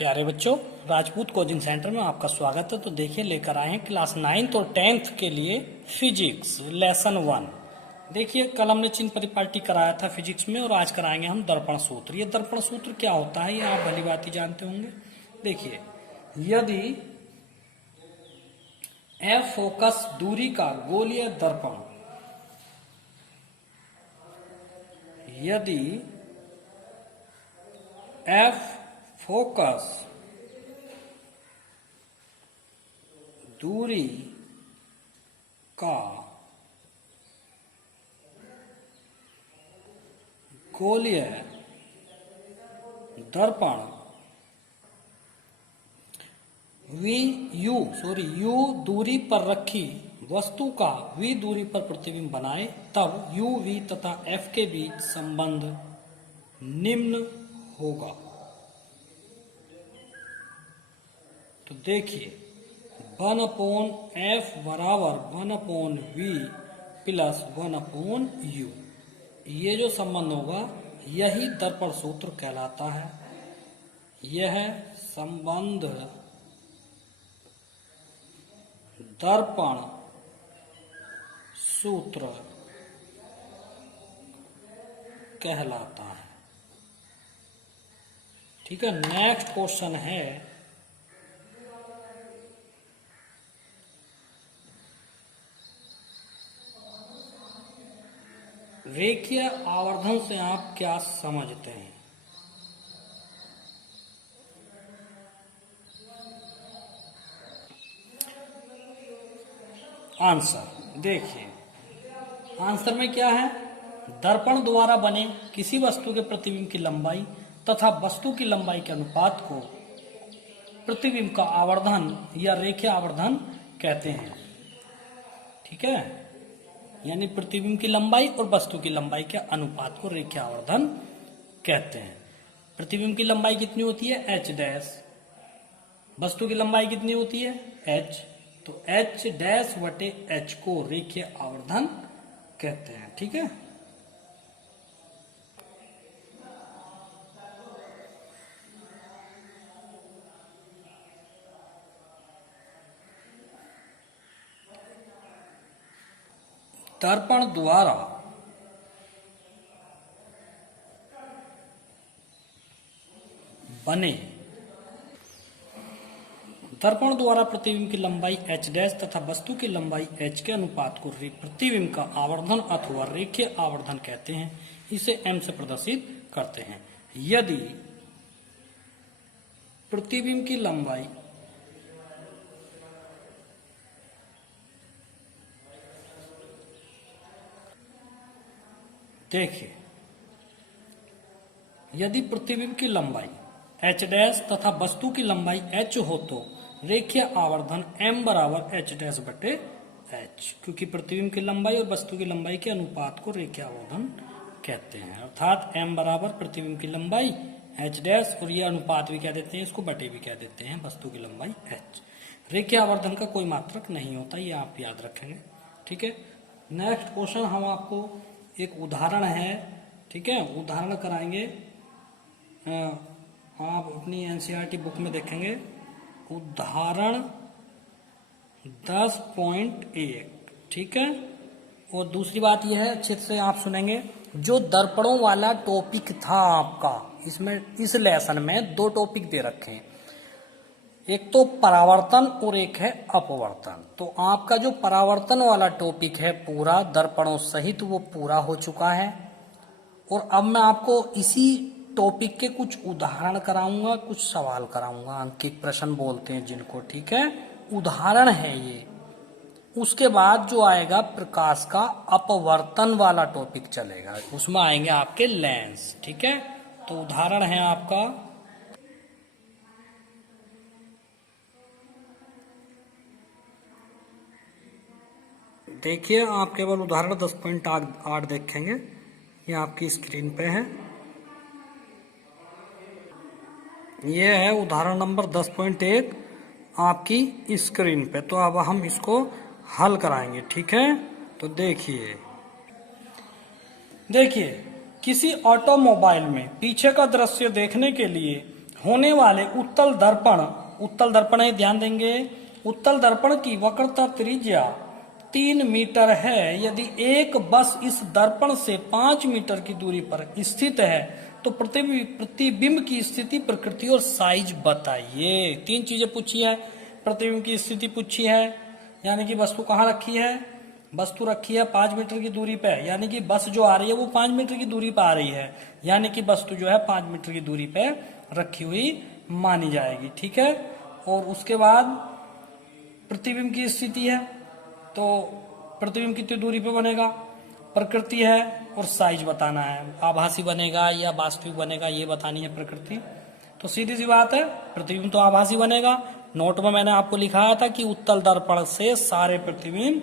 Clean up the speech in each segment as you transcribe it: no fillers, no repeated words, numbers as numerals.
प्यारे बच्चों, Rajput coaching centre में आपका स्वागत है। तो देखिए, लेकर आए हैं क्लास 9th और 10th के लिए फिजिक्स लेसन 1। देखिए, कल हमने चिन्ह परिपाटी कराया था फिजिक्स में और आज कराएंगे हम दर्पण सूत्र। ये दर्पण सूत्र क्या होता है ये आप भली बात ही जानते होंगे। देखिए, यदि एफ फोकस दूरी का गोलीय दर्पण, यदि एफ फोकस दूरी का गोलीय दर्पण यू दूरी पर रखी वस्तु का v दूरी पर प्रतिबिंब बनाए, तब u v तथा f के बीच संबंध निम्न होगा। तो देखिए, 1/f बराबर 1/v प्लस 1/u, ये जो संबंध होगा यही दर्पण सूत्र कहलाता है। यह संबंध दर्पण सूत्र कहलाता है। ठीक है, नेक्स्ट क्वेश्चन है, रेखीय आवर्धन से आप क्या समझते हैं? आंसर देखिए, आंसर में क्या है, दर्पण द्वारा बने किसी वस्तु के प्रतिबिंब की लंबाई तथा वस्तु की लंबाई के अनुपात को प्रतिबिंब का आवर्धन या रेखीय आवर्धन कहते हैं। ठीक है, यानी प्रतिबिंब की लंबाई और वस्तु की लंबाई के अनुपात को रेखीय आवर्धन कहते हैं। प्रतिबिंब की लंबाई कितनी होती है, h डैश, वस्तु की लंबाई कितनी होती है, h, तो h डैश बटे h को रेखीय आवर्धन कहते हैं। ठीक है, दर्पण द्वारा बने दर्पण द्वारा प्रतिबिंब की लंबाई h डैश तथा वस्तु की लंबाई h के अनुपात को प्रतिबिंब का आवर्धन अथवा रेखीय आवर्धन कहते हैं। इसे m से प्रदर्शित करते हैं। यदि प्रतिबिंब की लंबाई देखिए, यदि प्रतिबिंब की लंबाई h डैश तथा वस्तु की लंबाई h हो तो रेखीय आवर्धन m बराबर h डैश बटे h, क्योंकि प्रतिबिंब की लंबाई और वस्तु की लंबाई के अनुपात को रेखीय आवर्धन कहते हैं। अर्थात m बराबर प्रतिबिंब की लंबाई h डैश और ये अनुपात भी कह देते हैं, इसको बटे भी कह देते हैं, वस्तु की लंबाई h। रेखीय आवर्धन का कोई मात्रक नहीं होता, ये आप याद रखेंगे। ठीक है, नेक्स्ट क्वेश्चन हम आपको एक उदाहरण है, ठीक है, उदाहरण कराएंगे। आप अपनी एनसीईआरटी बुक में देखेंगे उदाहरण 10.1। ठीक है, और दूसरी बात यह है, अच्छे से आप सुनेंगे, जो दर्पणों वाला टॉपिक था आपका, इसमें इस लेसन में दो टॉपिक दे रखे हैं, एक तो परावर्तन और एक है अपवर्तन। तो आपका जो परावर्तन वाला टॉपिक है पूरा दर्पणों सहित वो पूरा हो चुका है, और अब मैं आपको इसी टॉपिक के कुछ उदाहरण कराऊंगा, कुछ सवाल कराऊंगा, अंकित प्रश्न बोलते हैं जिनको। ठीक है, उदाहरण है ये। उसके बाद जो आएगा प्रकाश का अपवर्तन वाला टॉपिक चलेगा, उसमें आएंगे आपके लेंस। ठीक है, तो उदाहरण है आपका, देखिए, आप केवल उदाहरण 10.8 देखेंगे, ये आपकी स्क्रीन पे है। ये है उदाहरण नंबर 10.1 आपकी स्क्रीन पे। तो अब हम इसको हल कराएंगे। ठीक है, तो देखिए, किसी ऑटोमोबाइल में पीछे का दृश्य देखने के लिए होने वाले उत्तल दर्पण है, ध्यान देंगे। उत्तल दर्पण की वक्रता त्रिज्या 3 मीटर है। यदि एक बस इस दर्पण से 5 मीटर की दूरी पर स्थित है तो प्रतिबिंब की स्थिति, प्रकृति और साइज बताइए। 3 चीजें पूछी है। प्रतिबिंब की स्थिति पूछी है, यानी कि वस्तु कहाँ रखी है, वस्तु रखी है 5 मीटर की दूरी पे, यानी कि बस जो आ रही है वो 5 मीटर की दूरी पर आ रही है, यानी कि वस्तु जो है 5 मीटर की दूरी पे रखी हुई मानी जाएगी। ठीक है। और उसके बाद प्रतिबिंब की स्थिति है, तो प्रतिबिंब कितनी दूरी पे बनेगा, प्रकृति है और साइज बताना है, आभासी बनेगा या वास्तविक बनेगा ये बतानी है प्रकृति। तो सीधी सी बात है, प्रतिबिंब तो आभासी बनेगा। नोट में मैंने आपको लिखाया था कि उत्तल दर्पण से सारे प्रतिबिंब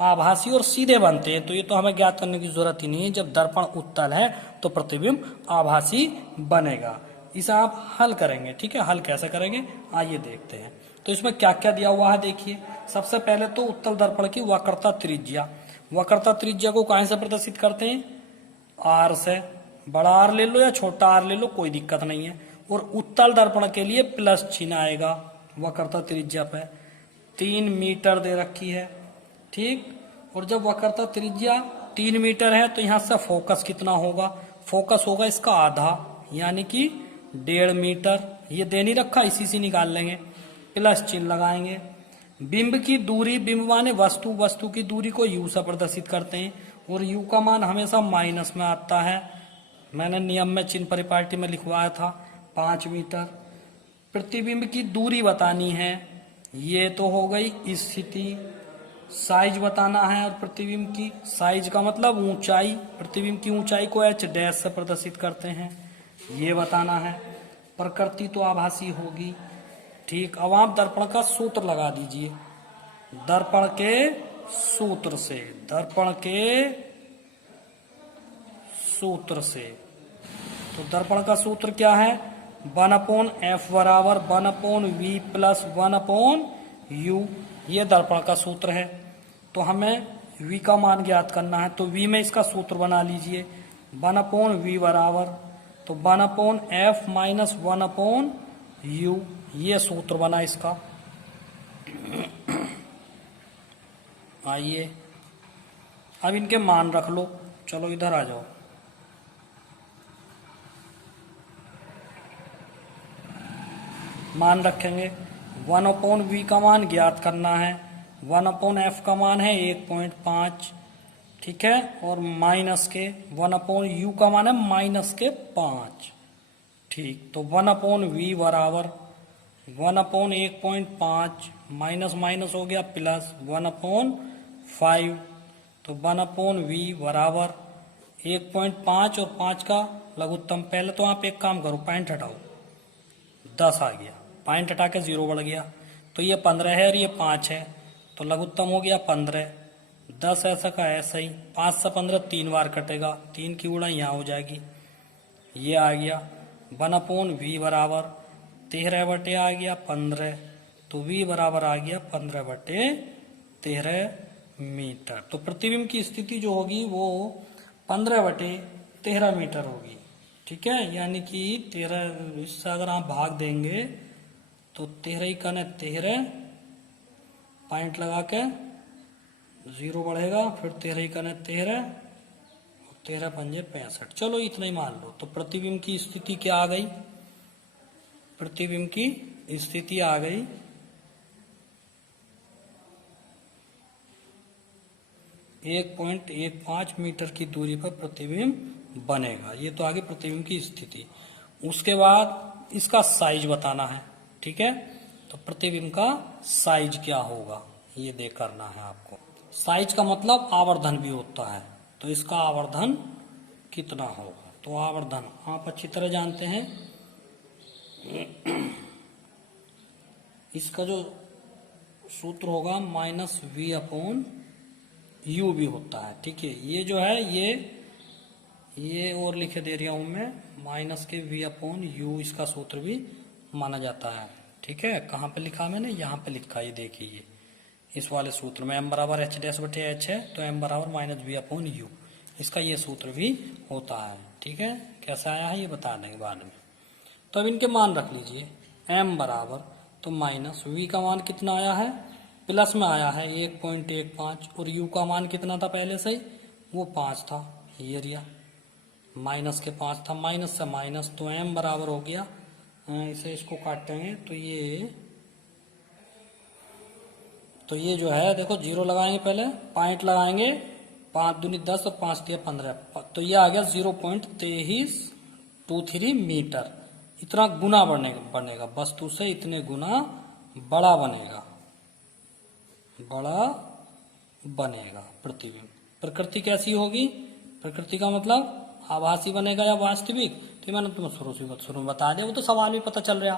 आभासी और सीधे बनते हैं, तो ये तो हमें ज्ञात करने की जरूरत ही नहीं है। जब दर्पण उत्तल है तो प्रतिबिंब आभासी बनेगा। इसे आप हल करेंगे। ठीक है, हल कैसे करेंगे आइए देखते हैं। तो इसमें क्या क्या दिया हुआ है देखिए। सबसे पहले तो उत्तल दर्पण की वक्रता त्रिज्या, वक्रता त्रिज्या को कहां से प्रदर्शित करते हैं, आर से। बड़ा आर ले लो या छोटा आर ले लो, कोई दिक्कत नहीं है। और उत्तल दर्पण के लिए प्लस चिन्ह आएगा वक्रता त्रिज्या पे। 3 मीटर दे रखी है। ठीक। और जब वक्रता त्रिज्या 3 मीटर है तो यहां से फोकस कितना होगा, फोकस होगा इसका आधा, यानी कि 1.5 मीटर। ये दे नहीं रखा, इसी से निकाल लेंगे, प्लस चिन्ह लगाएंगे। बिंब की दूरी, बिंब माने वस्तु, वस्तु की दूरी को यू से प्रदर्शित करते हैं और यू का मान हमेशा माइनस में आता है। मैंने नियम में चिन्ह परिपाटी में लिखवाया था 5 मीटर। प्रतिबिंब की दूरी बतानी है, ये तो हो गई स्थिति। साइज बताना है, और प्रतिबिंब की साइज का मतलब ऊंचाई, प्रतिबिंब की ऊंचाई को एच डैश से प्रदर्शित करते हैं, ये बताना है। प्रकृति तो आभासी होगी। ठीक। अब आप दर्पण का सूत्र लगा दीजिए, दर्पण के सूत्र से, दर्पण के सूत्र से। तो दर्पण का सूत्र क्या है, 1/f बराबर 1/v प्लस 1/u, ये दर्पण का सूत्र है। तो हमें v का मान ज्ञात करना है, तो v में इसका सूत्र बना लीजिए, 1/v बराबर, तो 1/f माइनस 1/u, ये सूत्र बना इसका। आइए अब इनके मान रख लो, चलो इधर आ जाओ। मान रखेंगे, 1/v का मान ज्ञात करना है, 1/f का मान है 1.5। ठीक है। और माइनस के 1/u का मान है -5। ठीक। तो 1/v बराबर 1/1.5 माइनस माइनस हो गया प्लस 1/5। तो 1/v बराबर 1.5 और 5 का लघुत्तम। पहले तो आप एक काम करो, पॉइंट हटाओ, 10 आ गया, पॉइंट हटा के 0 बढ़ गया, तो ये 15 है और ये 5 है, तो लघुत्तम हो गया 15। 10 ऐसा का ऐसा ही, 5 से 15 3 बार कटेगा, 3 की गुणा यहाँ हो जाएगी, ये आ गया 1/v बराबर 13 आ गया 15। तो v बराबर आ गया 15/13 मीटर। तो प्रतिबिंब की स्थिति जो होगी वो 15/13 मीटर होगी। ठीक है, यानी कि 13, इससे अगर आप भाग देंगे तो 13 का 13, पॉइंट लगा के 0 बढ़ेगा, फिर 13 का 13, 13 पंजे 65। चलो इतना ही मान लो। तो प्रतिबिंब की स्थिति क्या आ गई, प्रतिबिंब की स्थिति आ गई 1.15 मीटर की दूरी पर प्रतिबिंब बनेगा। ये तो आगे प्रतिबिंब की स्थिति। उसके बाद इसका साइज बताना है। ठीक है, तो प्रतिबिंब का साइज क्या होगा ये देख करना है आपको। साइज का मतलब आवर्धन भी होता है, तो इसका आवर्धन कितना होगा। तो आवर्धन आप अच्छी तरह जानते हैं, इसका जो सूत्र होगा -v/u भी होता है। ठीक है, ये जो है ये और लिखे दे रहा हूं मैं, -v/u इसका सूत्र भी माना जाता है। ठीक है, कहाँ पे लिखा मैंने, यहाँ पे लिखा, ये देखिए इस वाले सूत्र में m बराबर h'/h है, तो m बराबर -v/u, इसका ये सूत्र भी होता है। ठीक है, कैसा आया है ये बता देंगे बाद में। तो अब इनके मान रख लीजिए। m बराबर तो माइनस v का मान कितना आया है, प्लस में आया है 1.15, और u का मान कितना था पहले से ही, वो 5 था, ये एरिया माइनस के 5 था, माइनस से माइनस, तो m बराबर हो गया, इसे इसको काटेंगे तो ये जो है देखो, जीरो लगाएंगे पहले, पॉइंट लगाएंगे, 5 दूनी 10 और 5 दिया 15, तो ये आ गया 0.2323 मीटर। इतना गुना बनेगा वस्तु से, इतने गुना बड़ा बनेगा प्रतिबिंब। प्रकृति कैसी होगी, प्रकृति का मतलब आभासी बनेगा या वास्तविक, तो मैंने तुम्हें शुरू में बता दिया, वो तो सवाल भी पता चल रहा,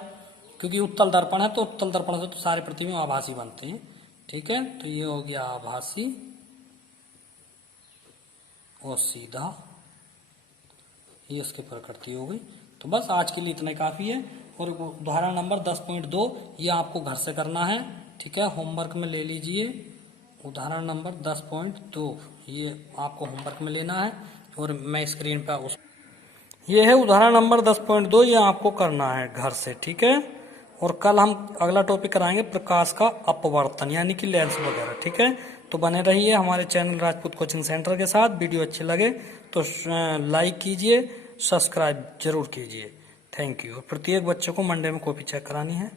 क्योंकि उत्तल दर्पण है तो उत्तल दर्पण से तो सारे प्रतिबिंब आभासी बनते हैं। ठीक है, तो ये हो गया आभासी और सीधा, ये उसकी प्रकृति हो गई। तो बस आज के लिए इतना काफी है। और उदाहरण नंबर 10.2 ये आपको घर से करना है, ठीक है, होमवर्क में ले लीजिए। उदाहरण नंबर 10.2 ये आपको होमवर्क में लेना है, और मैं स्क्रीन पर ये है उदाहरण नंबर 10.2, ये आपको करना है घर से, ठीक है। और कल हम अगला टॉपिक कराएंगे प्रकाश का अपवर्तन, यानी कि लेंस वगैरह, ठीक है। तो बने रहिए हमारे चैनल राजपूत कोचिंग सेंटर के साथ। वीडियो अच्छे लगे तो लाइक कीजिए, सब्सक्राइब जरूर कीजिए। Thank you. और प्रत्येक बच्चे को मंडे में कॉपी चेक करानी है।